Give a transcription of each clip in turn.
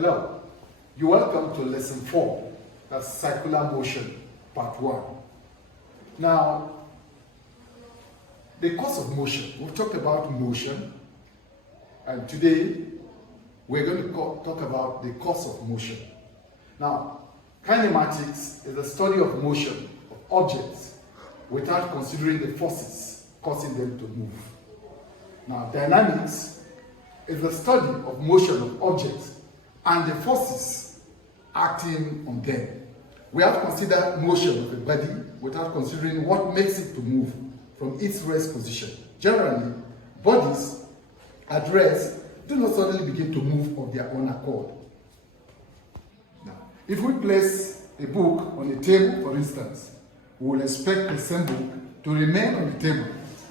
Hello, you're welcome to lesson 4, that's circular motion, part 1. Now, the cause of motion. We've talked about motion, and today we're going to talk about the cause of motion. Now, kinematics is the study of motion of objects without considering the forces causing them to move. Now, dynamics is the study of motion of objects and the forces acting on them. We have considered motion of a body without considering what makes it to move from its rest position. Generally, bodies at rest do not suddenly begin to move of their own accord. Now, if we place a book on a table, for instance, we will expect the same book to remain on the table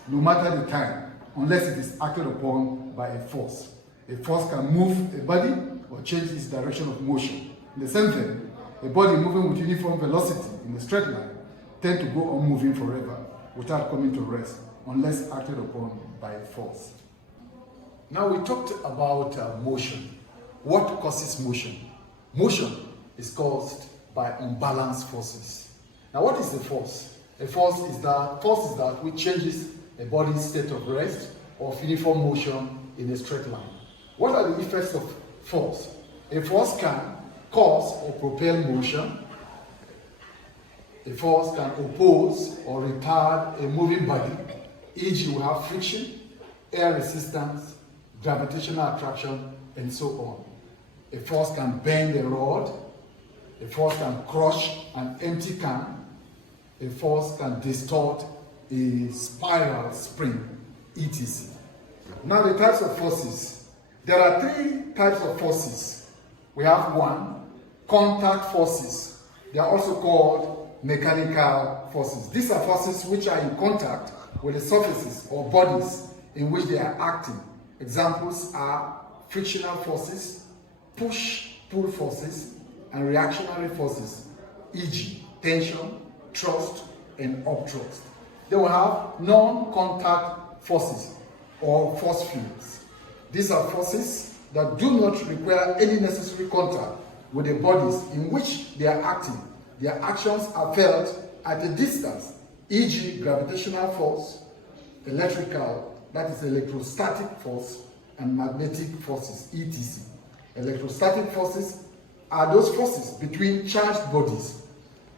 no matter the time, unless it is acted upon by a force. A force can move a body or change its direction of motion. In the same way, a body moving with uniform velocity in a straight line tends to go on moving forever without coming to rest unless acted upon by a force. Now we talked about motion. What causes motion? Motion is caused by unbalanced forces. Now what is a force? A force is that which changes a body's state of rest or of uniform motion in a straight line. What are the effects of force? A force can cause or propel motion. A force can oppose or retard a moving body, e.g. we have friction, air resistance, gravitational attraction, and so on. A force can bend a rod. A force can crush an empty can. A force can distort a spiral spring, etc. Now the types of forces. There are 3 types of forces. We have 1, contact forces. They are also called mechanical forces. These are forces which are in contact with the surfaces or bodies in which they are acting. Examples are frictional forces, push-pull forces, and reactionary forces, e.g. tension, thrust, and upthrust. Then we have non-contact forces or force fields. These are forces that do not require any necessary contact with the bodies in which they are acting. Their actions are felt at a distance, e.g. gravitational force, electrical, that is electrostatic force, and magnetic forces, etc. Electrostatic forces are those forces between charged bodies.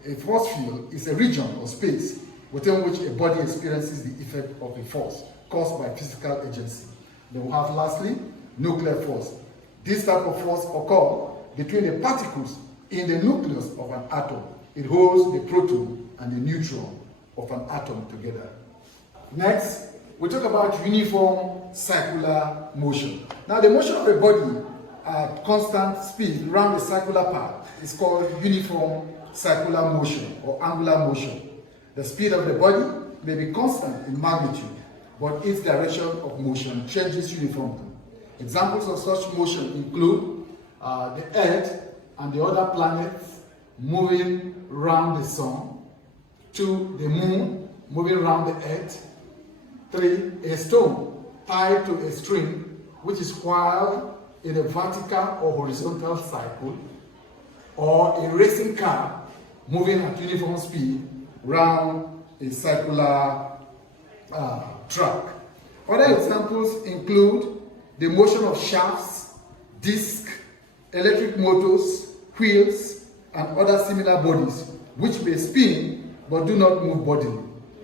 A force field is a region or space within which a body experiences the effect of a force caused by physical agency. Then we have lastly, nuclear force. This type of force occurs between the particles in the nucleus of an atom. It holds the proton and the neutron of an atom together. Next, we talk about uniform circular motion. Now the motion of a body at constant speed around the circular path is called uniform circular motion or angular motion. The speed of the body may be constant in magnitude, but its direction of motion changes uniformly. Examples of such motion include the Earth and the other planets moving around the sun. 2, the moon moving around the Earth. 3, a stone tied to a string which is whirled in a vertical or horizontal cycle. Or a racing car moving at uniform speed round a circular track. Other examples include the motion of shafts, discs, electric motors, wheels, and other similar bodies which may spin but do not move bodily.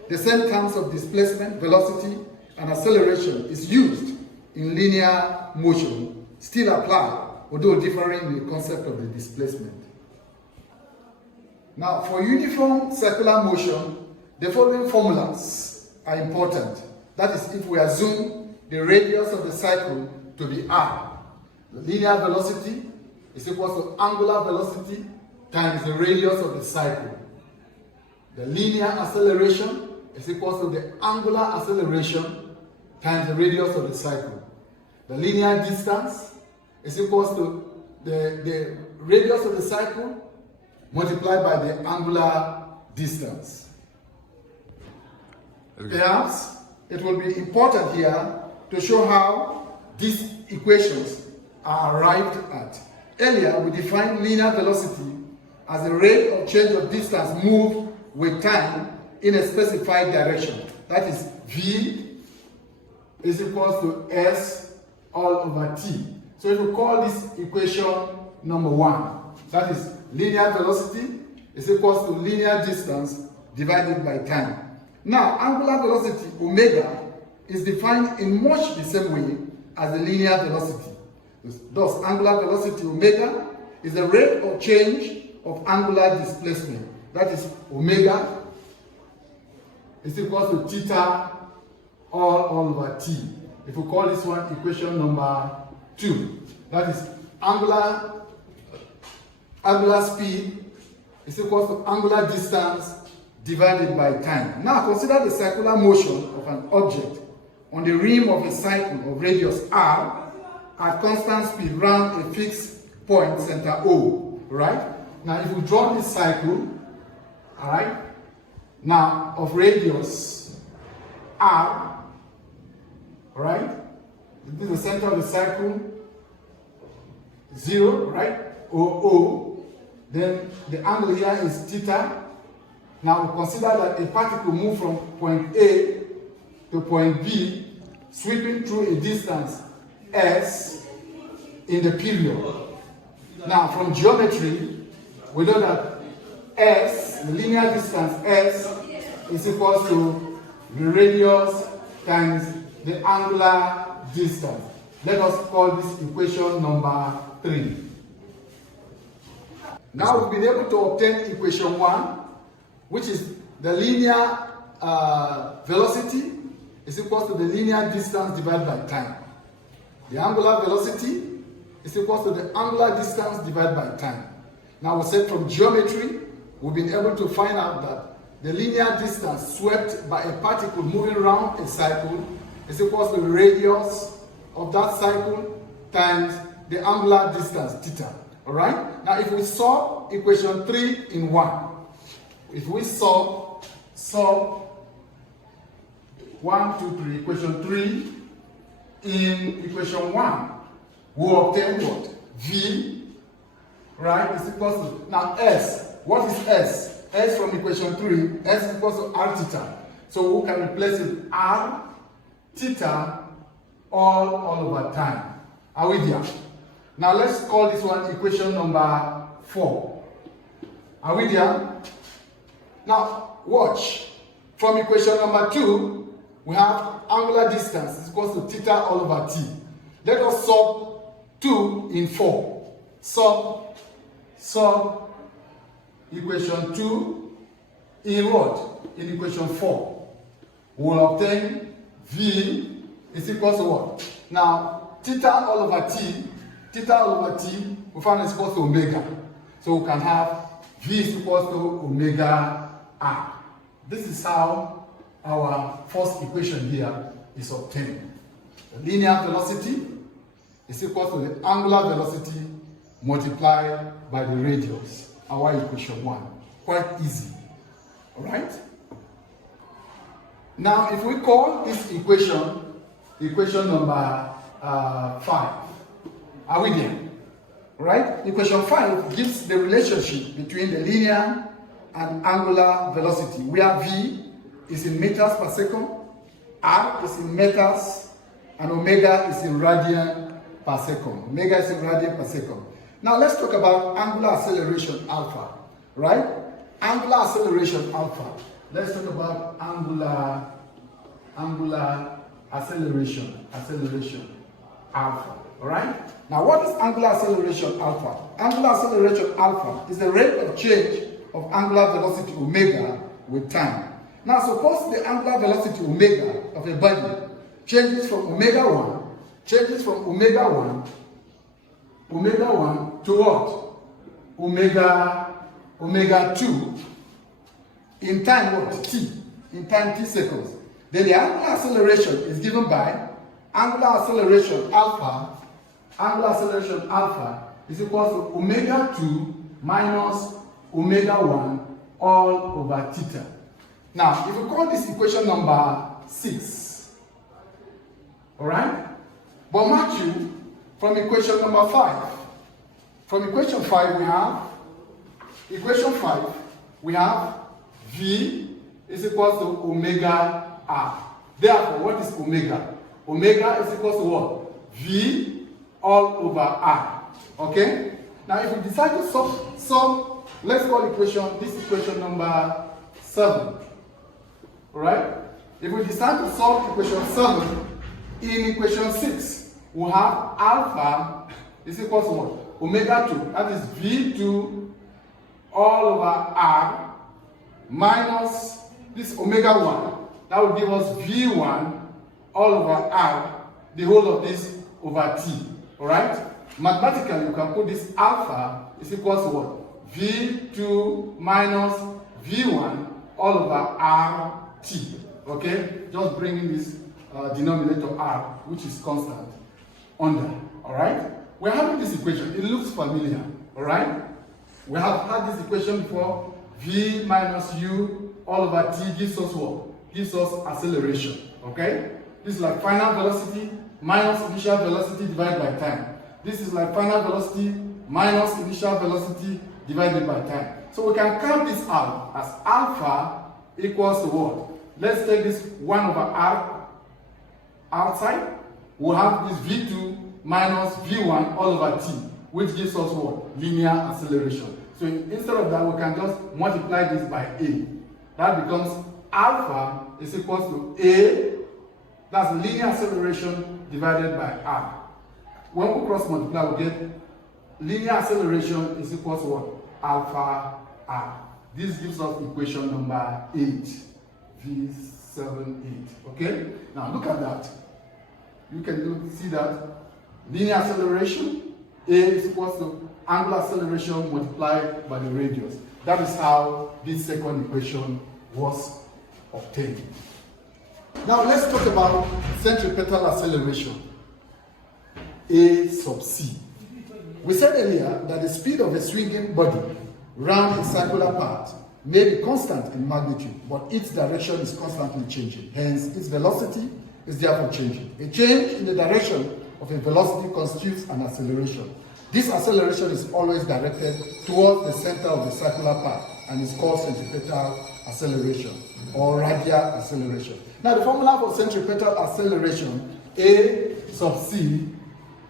The same terms of displacement, velocity, and acceleration is used in linear motion, still apply, although differing in the concept of the displacement. Now, for uniform circular motion, the following formulas are important. That is, if we assume the radius of the cycle to be r, the linear velocity is equal to angular velocity times the radius of the cycle. The linear acceleration is equal to the angular acceleration times the radius of the cycle. The linear distance is equal to the radius of the cycle multiplied by the angular distance. Okay. Perhaps it will be important here to show how these equations are arrived at. Earlier, we defined linear velocity as the rate of change of distance moved with time in a specified direction. That is, v is equal to s all over t. So if we call this equation number 1, that is linear velocity is equal to linear distance divided by time. Now, angular velocity omega is defined in much the same way as the linear velocity. Thus, angular velocity omega is the rate of change of angular displacement. That is, omega is equal to theta all over t. If we call this one equation number 2, that is angular speed is equal to angular distance divided by time. Now consider the circular motion of an object on the rim of a cycle of radius r at constant speed round a fixed point center O, right? Now if we draw this cycle, all right, now of radius r, all right, this is the center of the cycle, 0, right, O, then the angle here is theta. Now we consider that a particle moves from point A to point B, sweeping through a distance s in the period. Now from geometry, we know that s, the linear distance s, is equal to the radius times the angular distance. Let us call this equation number 3. Now we've been able to obtain equation 1, which is the linear velocity is equal to the linear distance divided by time. The angular velocity is equal to the angular distance divided by time. Now we said from geometry, we've been able to find out that the linear distance swept by a particle moving around a cycle is equal to the radius of that cycle times the angular distance, theta. All right? Now if we solve equation 3 in 1, if we solve 1, 2, 3, equation 3 in equation 1, we'll obtain what? V, right, is equal to, now S, what is S? S from equation 3, S is equal to r theta. So we can replace it r theta all over time. Are we there? Now let's call this one equation number 4. Are we there? Now watch. From equation number 2, we have angular distance is equal to theta all over t. Let us solve 2 in 4. Solve equation 2 in what? In equation 4. We will obtain V is equal to what? Now, theta all over t, we find is equal to omega. So we can have V is equal to omega r. This is how our first equation here is obtained. The linear velocity is equal to the angular velocity multiplied by the radius. Our equation 1. Quite easy. Alright? Now, if we call this equation number 5, are we there? Right? Equation 5 gives the relationship between the linear and angular velocity, where V is in meters per second, R is in meters, and omega is in radian per second. Omega is in radian per second. Now let's talk about angular acceleration alpha, right? Angular acceleration alpha. Let's talk about angular acceleration alpha, all right? Now what is angular acceleration alpha? Angular acceleration alpha is the rate of change of angular velocity omega with time. Now suppose the angular velocity omega of a body changes from omega 1 to what? Omega 2 in time what? T. In time t seconds. Then the angular acceleration is given by angular acceleration alpha is equal to omega 2 minus omega 1 all over theta. Now, if we call this equation number 6, all right? But mark you, from equation number 5, From equation 5 we have V is equal to omega R. Therefore, what is omega? Omega is equal to what? V all over R. Okay? Now, if we decide to solve, let's call this equation number 7. Alright? If we decide to solve equation 7, in equation 6, we have alpha is equal to what? Omega 2. That is V2 all over R minus this omega 1. That will give us V1 all over R, the whole of this over T. Alright? Mathematically, you can put this alpha is equal to what? V2 minus V1 all over RT. Okay? Just bringing this denominator R, which is constant, under. Alright? We're having this equation. It looks familiar. Alright? We have had this equation before. V minus U all over T gives us what? Gives us acceleration. Okay? This is like final velocity minus initial velocity divided by time. This is like final velocity minus initial velocity divided by time. So we can count this out as alpha equals to what? Let's take this 1 over R outside. We'll have this V2 minus V1 all over T, which gives us what? Linear acceleration. So instead of that, we can just multiply this by A. That becomes alpha is equal to A, that's linear acceleration divided by R. When we cross multiply, we get linear acceleration is equal to what? Alpha R. This gives us equation number 8. V7, 8. Okay? Now look at that. You can see that linear acceleration, A is equal to angular acceleration multiplied by the radius. That is how this second equation was obtained. Now let's talk about centripetal acceleration, A sub C. We said earlier that the speed of a swinging body round a circular path may be constant in magnitude, but its direction is constantly changing. Hence, its velocity is therefore changing. A change in the direction of a velocity constitutes an acceleration. This acceleration is always directed towards the center of the circular path and is called centripetal acceleration or radial acceleration. Now, the formula for centripetal acceleration, A sub C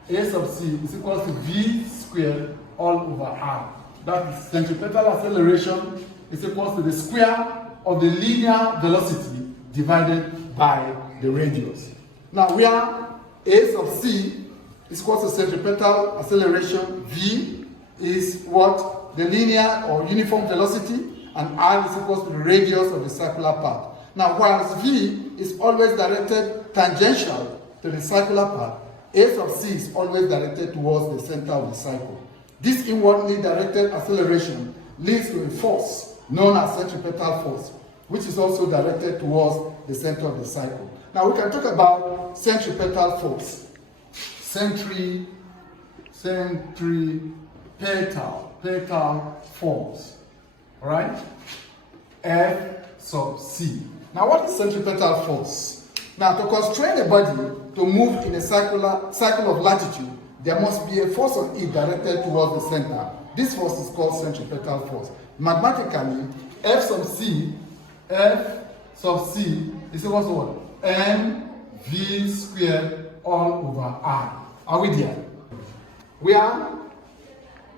is equal to V squared all over R. That is centripetal acceleration is equal to the square of the linear velocity divided by the radius. Now, where A sub C is equal to centripetal acceleration, V is what? The linear or uniform velocity, and R is equal to the radius of the circular path. Now, whilst V is always directed tangential to the circular path, A sub C is always directed towards the center of the cycle. This inwardly directed acceleration leads to a force known as centripetal force, which is also directed towards the center of the cycle. Now we can talk about centripetal force. Centripetal force. Alright? F sub C. Now what is centripetal force? Now to constrain a body to move in a cycle of latitude, there must be a force on it directed towards the center. This force is called centripetal force. Mathematically, F sub C is equal to what? mv squared all over r. Are we there? Where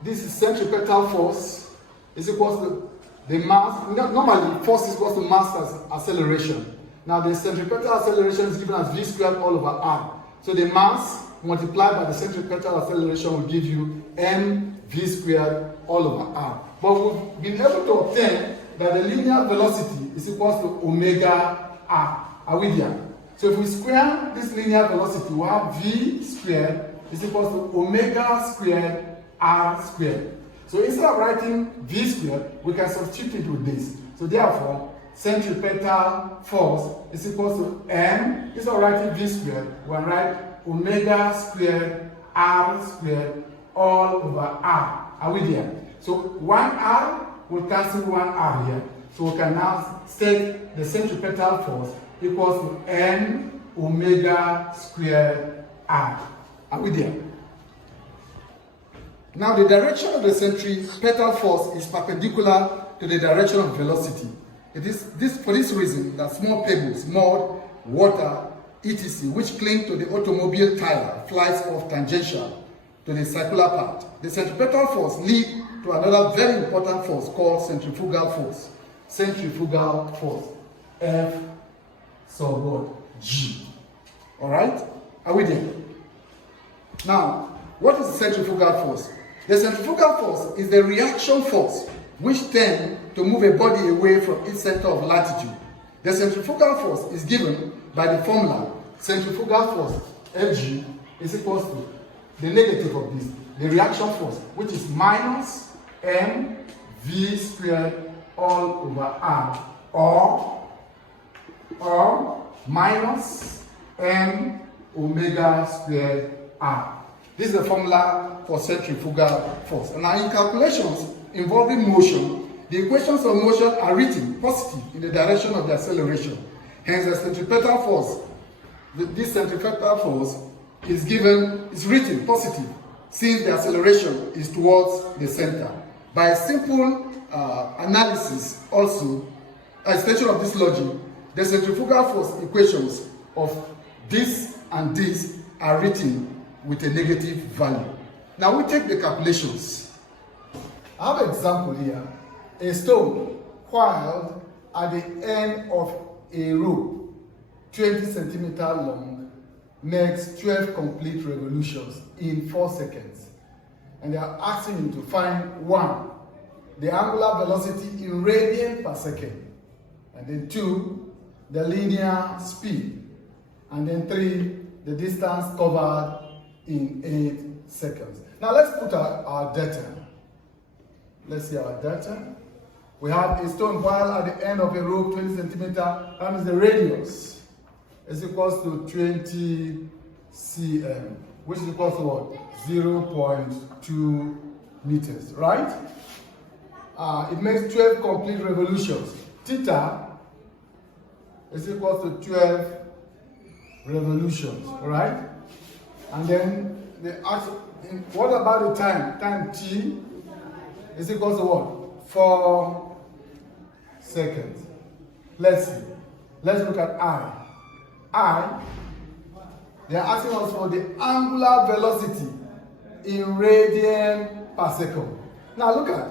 this is centripetal force is equal to the mass. Normally, force is equal to mass as acceleration. Now, the centripetal acceleration is given as v squared all over r. So the mass multiplied by the centripetal acceleration will give you mv squared all over r. But we've been able to obtain that the linear velocity is equal to omega r. Are we there? So if we square this linear velocity, we have v squared is equal to omega squared r squared. So instead of writing v squared, we can substitute it with this. So therefore, centripetal force is equal to m. Instead of writing v squared, we will write omega squared r squared all over r. Are we there? So 1r will cancel 1r here. So we can now state the centripetal force equals to m omega squared r. Are we there? Now the direction of the centripetal force is perpendicular to the direction of velocity. It is for this reason that small pebbles, mud, water, etc., which cling to the automobile tire, flies off tangential to the circular part. The centripetal force leads to another very important force called centrifugal force. Centrifugal force, F sub what? G. All right? Are we there? Now, what is the centrifugal force? The centrifugal force is the reaction force which tends to move a body away from its center of latitude. The centrifugal force is given by the formula centrifugal force Fg is equal to the negative of this, the reaction force, which is minus mv squared all over r, or minus m omega squared r. This is the formula for centrifugal force. And now in calculations involving motion, the equations of motion are written positive in the direction of the acceleration. Hence the centripetal force, this centripetal force is written positive since the acceleration is towards the center. By a simple analysis also, extension of this logic, the centrifugal force equations of this and this are written with a negative value. Now we take the calculations. I have an example here. A stone coiled at the end of a rope, 20 centimeters long, makes 12 complete revolutions in 4 seconds. And they are asking you to find 1, the angular velocity in radians per second, and then 2, the linear speed, and then 3, the distance covered in 8 seconds. Now let's put our data. Let's see our data. We have a stone coiled at the end of a rope, 20 centimeters, that means the radius is equal to 20 cm, which is equal to what? 0.2 meters, right? It makes 12 complete revolutions. Theta is equal to 12 revolutions, right? And then they ask, what about the time? Time t is equal to what? 4 seconds. Let's see. Let's look at I. They are asking us for the angular velocity in radian per second. Now look at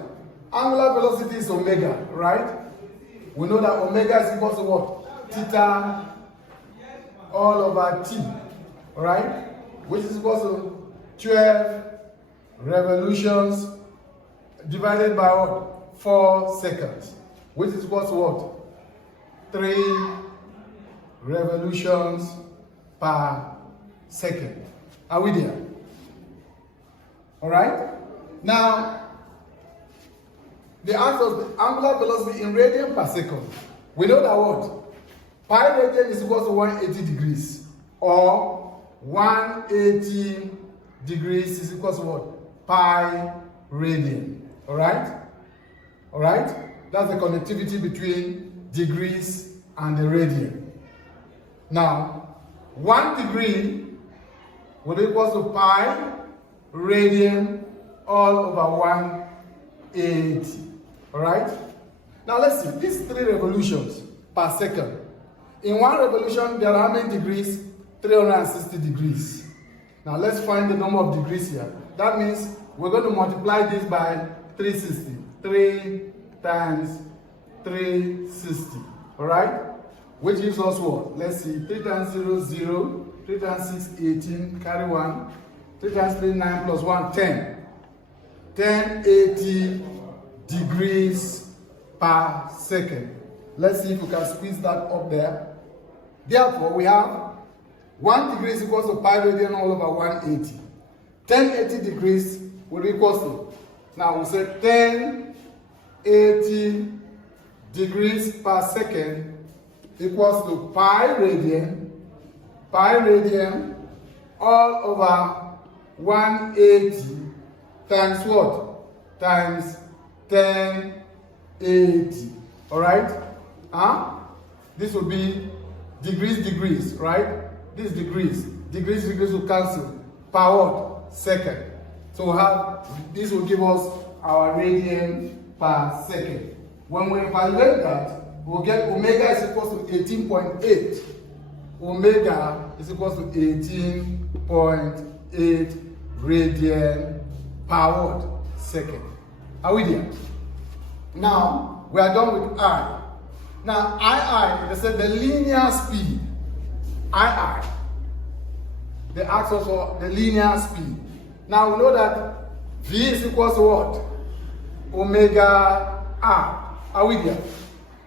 angular velocity is omega, right? We know that omega is equal to what? Theta all over t, right? Which is equal to 12 revolutions divided by what? 4 seconds, which is equal to what? 3 revolutions per second. Are we there? All right? Now, they asked us the angular velocity in radian per second. We know that what? Pi radian is equal to 180 degrees, or 180 degrees is equal to what? Pi radian. All right? All right? That's the connectivity between degrees and the radian. Now, 1 degree will be equal to pi radian all over 180. All right? Now let's see, these 3 revolutions per second. In 1 revolution, there are how many degrees? 360 degrees. Now let's find the number of degrees here. That means we're going to multiply this by 360. 3 times 360. All right? Which gives us what? Let's see. 3 times 0, 0. 3 times 6, 18. Carry 1. 3 times 3, 9 plus 1, 10. 1080 degrees per second. Let's see if we can squeeze that up there. Therefore, we have 1 degree is equal to pi radian all over 180. 1080 degrees will be equal to, now we say 1080 degrees per second equals to pi radian all over 180 times what? Times 1080. All right? This will be degrees, right? This degrees will cancel per what? Second. So this will give us our radian per second. When we evaluate that, we'll get omega is equal to 18.8. Omega is equal to 18.8 radian per second. Are we there? Now, we are done with I. Now, I, they said the linear speed, I. They asked us for the linear speed. Now, we know that V is equal to what? Omega R. Are we there?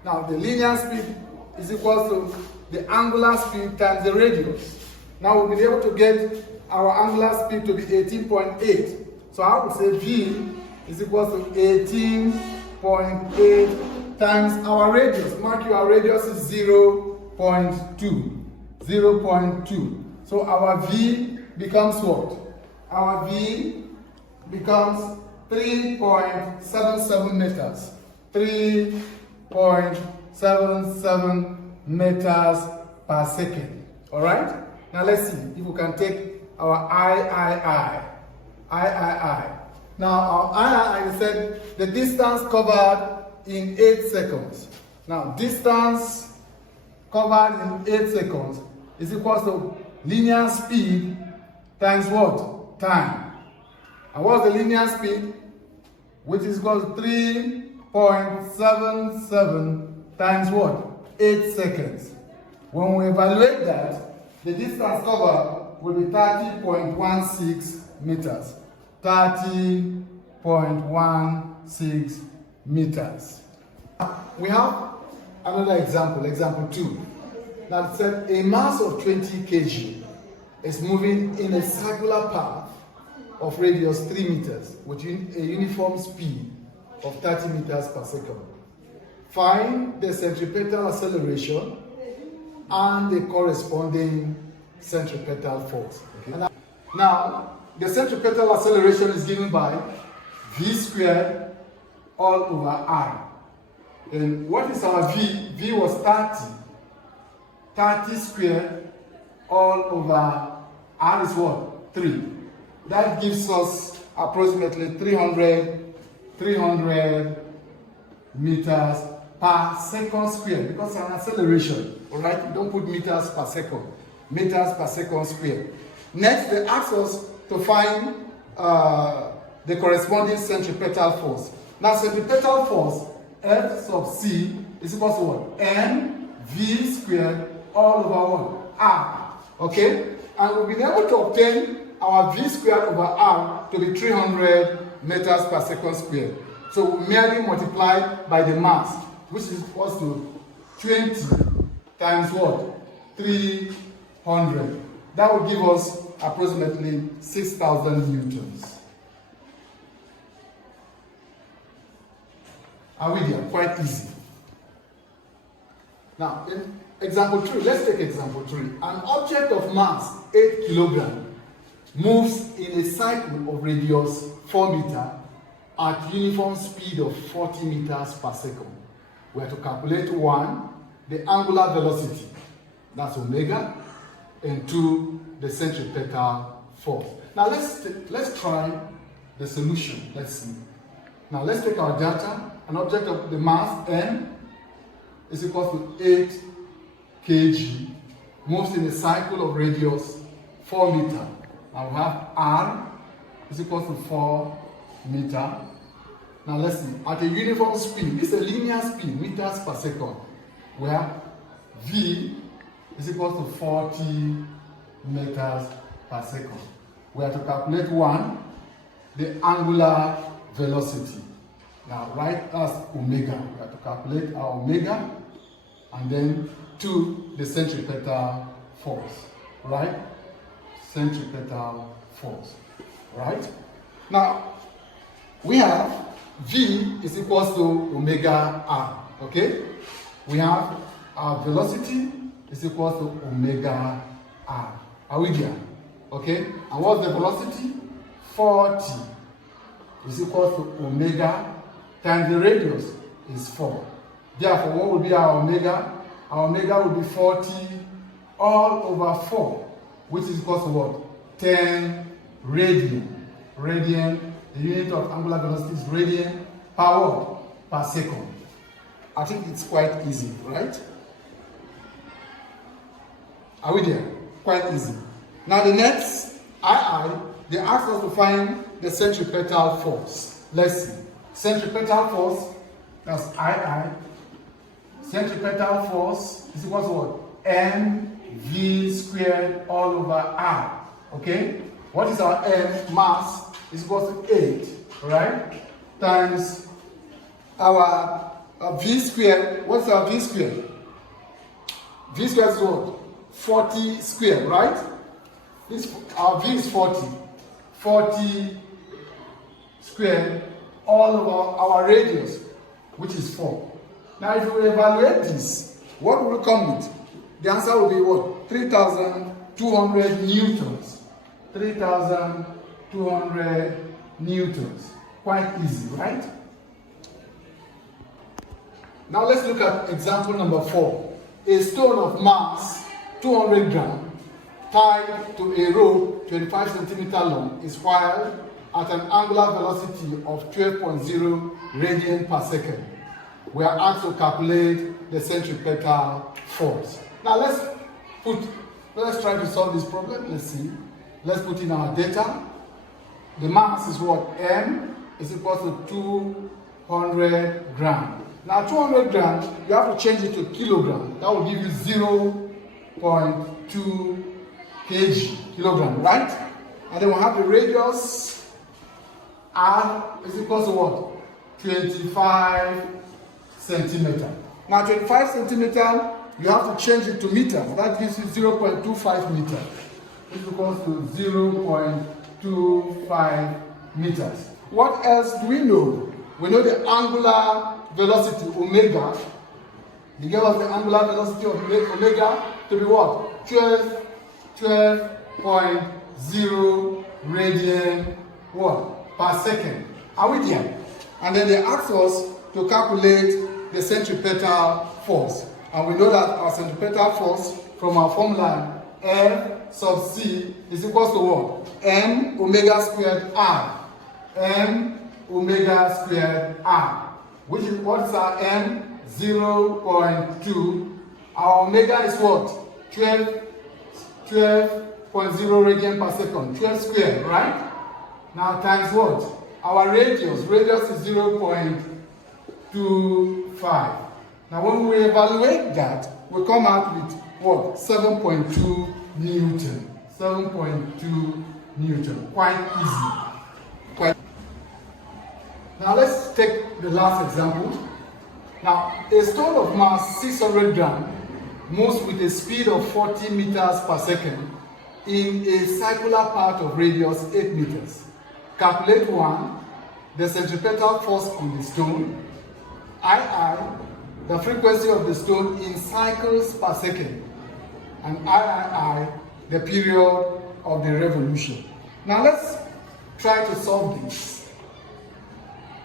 Now, the linear speed is equal to the angular speed times the radius. Now, we'll be able to get our angular speed to be 18.8. So, I would say V is equal to 18.8 times our radius. Mark your radius is 0.2. 0.2. So, our V becomes what? Our V becomes 3.77 meters. 3.77 meters per second. All right? Now let's see if we can take our I. Now our I said the distance covered in 8 seconds. Now distance covered in 8 seconds is equal to linear speed times what? Time. And what's the linear speed? Which is equal to 3.77 times what? 8 seconds. When we evaluate that, the distance covered will be 30.16 meters. 30.16 meters. We have another example, example 2. That said a mass of 20 kg is moving in a circular path of radius 3 meters with a uniform speed of 30 meters per second. Find the centripetal acceleration and the corresponding centripetal force. Okay. Now, the centripetal acceleration is given by v squared all over r. And what is our v? V was 30. 30 squared all over r is what? 3. That gives us approximately 300 meters per second square, because it's an acceleration, all right? You don't put meters per second, meters per second square. Next, they ask us to find the corresponding centripetal force. Now, centripetal force, F sub C, is equal to what? mv squared all over what? R, okay? And we've been able to obtain our v squared over r to be 300 meters per second squared. So we merely multiply by the mass, which is equal to 20 times what? 300. That will give us approximately 6,000 newtons. Are we there? Quite easy. Now, in example 3, let's take example 3. An object of mass 8 kilograms moves in a cycle of radius 4 meters at uniform speed of 40 meters per second. We have to calculate 1, the angular velocity, that's omega, and 2, the centripetal force. Now let's try the solution. Let's see. Now let's take our data. An object of the mass m is equal to 8 kg, moves in a cycle of radius 4 meters. Now we have r is equal to 4 meters. Now let's see, at a uniform speed, this is a linear speed, meters per second, where v is equal to 40 meters per second. We have to calculate 1, the angular velocity. Now, right, that's omega. We have to calculate our omega, and then 2, the centripetal force, right? Centripetal force, right? Now, we have v is equal to omega r, okay? We have our velocity is equal to omega r. Are we there? Okay? And what's the velocity? 40 is equal to omega times the radius is 4. Therefore, what will be our omega? Our omega will be 40 all over 4, which is equal to what? 10 radian. radian. The unit of angular velocity is radian per what? Per second. I think it's quite easy, right? Are we there? Quite easy. Now the next, they asked us to find the centripetal force. Let's see. Centripetal force, that's Centripetal force is equal to what? mv squared all over r. Okay? What is our m? Mass is equal to 8, right? Times our v squared. What's our v squared? V squared is what? 40 squared, right? Our v is 40. 40 squared all over our radius, which is 4. Now, if we evaluate this, what will come with? The answer will be what? 3,200 newtons. 3,200 newtons. Quite easy, right? Now, let's look at example number 4. A stone of mass 200 grams tied to a rope 25 centimeter long is whirled at an angular velocity of 12.0 radian per second. We are asked to calculate the centripetal force. Now let's try to solve this problem. Let's see. Let's put in our data. The mass is what? M is equal to 200 grams. Now 200 grams, you have to change it to kilogram. That will give you 0.2 kilogram, right? And then we have the radius. R is equal to what? 25 centimeter. Now 25 centimeter, you have to change it to meters. That gives you 0.25 meters. It's equal to 0.25 meters. What else do we know? We know the angular velocity, omega. They gave us the angular velocity of omega to be what? 12.0 radian what? Per second. Are we there? And then they asked us to calculate the centripetal force. And we know that our centripetal force from our formula F sub C is equal to what? M omega squared R. M omega squared R. Which is, what is our M? 0.2. Our omega is what? 12.0 radian per second. 12 squared, right? Now times what? Our radius. Radius is 0.25. Now when we evaluate that, we come out with what? 7.2 Newton. 7.2 Newton. Quite easy. Now let's take the last example. Now, a stone of mass 600 grams moves with a speed of 40 meters per second in a circular path of radius 8 meters. Calculate 1, the centripetal force on the stone, II, the frequency of the stone in cycles per second, and III, the period of the revolution. Now let's try to solve this.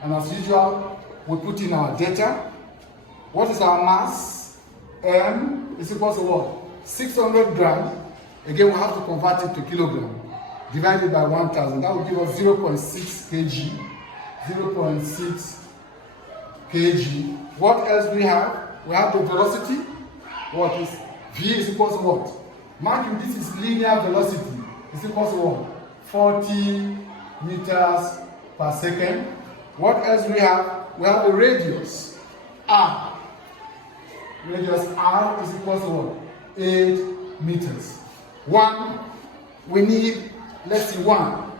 And as usual, we put in our data. What is our mass? M is equal to what? 600 grams. Again, we have to convert it to kilogram. Divided by 1,000. That will give us 0.6 kg. 0.6 kg. What else do we have? We have the velocity. What is V is equal to what? Mind you, this is linear velocity. It's equal to what? 40 meters per second. What else do we have? We have a radius, R. Radius R is equal to what? 8 meters. 1, we need, let's see, 1.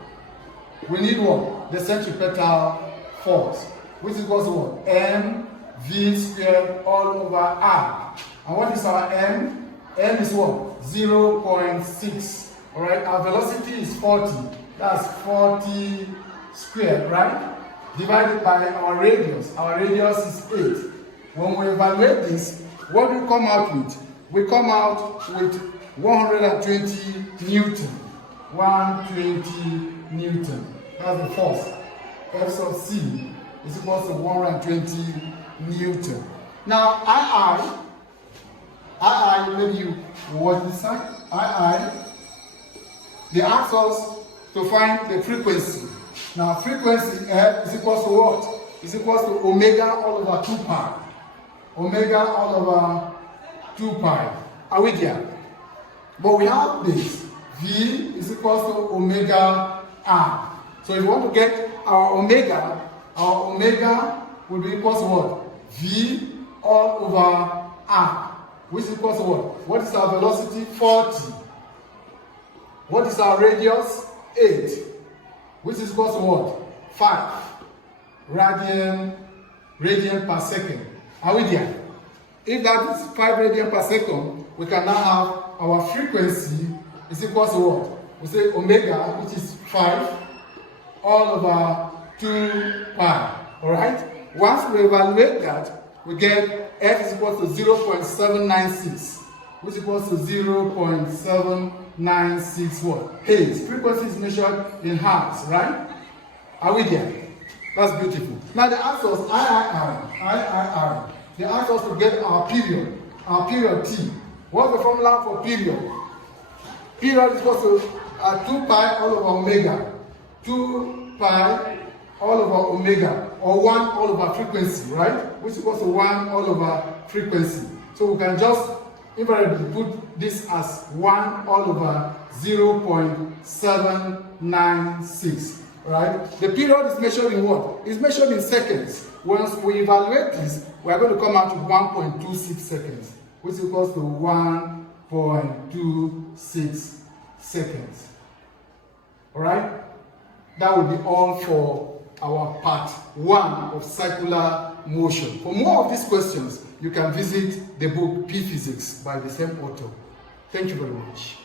We need what? The centripetal force, which is equal to what? mv squared all over r. And what is our m? M is what? 0.6. Alright, our velocity is 40. That's 40 squared, right? Divided by our radius. Our radius is 8. When we evaluate this, what do we come out with? We come out with 120 Newton. 120 Newton. That's the force. F sub C is equal to 120 Newton. Now, II, maybe you watch this side. II, they ask us to find the frequency Now frequency F is equal to what? Is equal to omega all over 2 pi. Omega all over 2 pi. Are we there? But we have this. V is equal to omega R. So if you want to get our omega will be equal to what? V all over R. Which is equal to what? What is our velocity? 40. What is our radius? 8. Which is equal to what? 5 radian per second. Are we there? If that is 5 radian per second, we can now have our frequency is equal to what? We say omega, which is 5 all over 2 pi. Alright? Once we evaluate that, we get F is equal to 0.796, which equals to 0.796 what? Hertz. Frequency is measured in hertz, right? Are we there? That's beautiful. Now they ask us III. They ask us to get our period T. What's the formula for period? Period is equal to 2 pi all over omega. 2 pi all over omega, or 1 all over frequency, right? Which is equal to 1 all over frequency. So we can just invariably put this as 1 all over 0.796, right? The period is measured in what? It's measured in seconds. Once we evaluate this, we are going to come out with 1.26 seconds, which equals to 1.26 seconds. Alright? That will be all for our part 1 of circular motion. For more of these questions, you can visit the book P Physics by the same author. Thank you very much.